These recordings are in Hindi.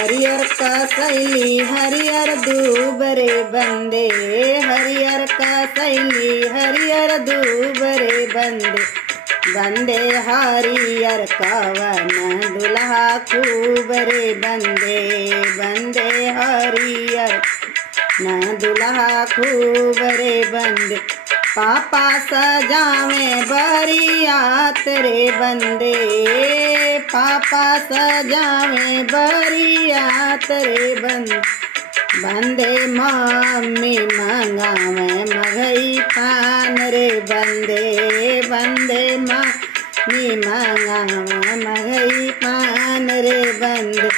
हरियर का सैली हरियर दूबरे बंदे, हरियर का सैली हरियर दूबरे बंदे, बंदे हरियर कवन दुल्हा खूब रे बंदे, बंदे हरियर न दुल्हा खूब रे बंदे, पापा सजावे बरियात रे बंदे, पापा सजावे बरियात रे बंदे, बंदे मम्मी मंगावे मगई पान रे बंदे, बंदे मम्मी मंगावे मगई पान रे बंदे,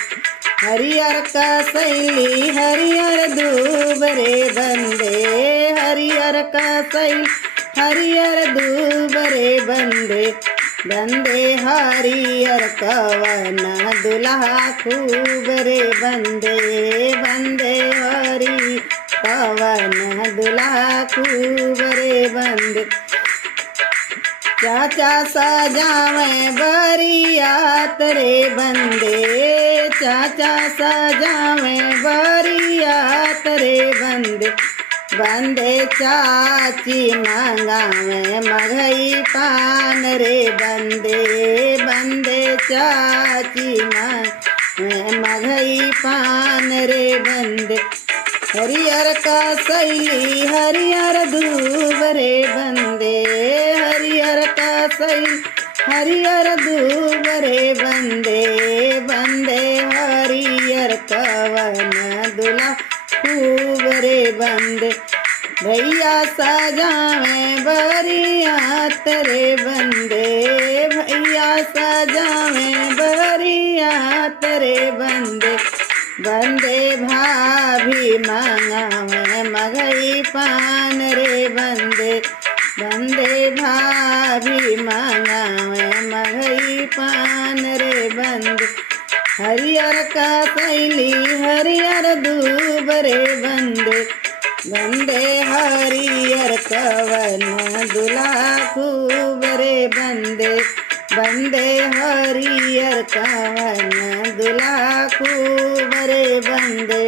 हरियर का सैली हरियर दूब रे बंदे, हरियर का सैली हरियर दूब रे बंदे, बंदे हरियर कवन दुल्हा खूब रे बंदे, बंदे हरि कवन दुल्हा खूब रे बंदे, चाचा सजावे बरियात रे बंदे, चाचा सजावे बरियात रे बंदे, बंदे चाची मंगावे मगई पान रे बंदे, बंदे चाची मंगावे मगई पान रे बंदे, हरियर का सैली हरियर दूब रे बंदे, हरियर का सैली हरियर दूब रे बंदे, बंदे हरियर कवन दुल्हा खूब रे बंदे, भैया सजावे बरियात रे बंदे, भैया सजावे बरियात रे बंदे, बंदे भाभी मंगावे मगई पान रे बंदे, बंदे भाभी मंगावे मगई पान रे बंदे, हरियर का सैली हरियर दूब रे बंदे, बंदे हरियर कवन दुल्हा खूब रे बंदे, बंदे हरियर कवन दुल्हा खूब रे बंदे।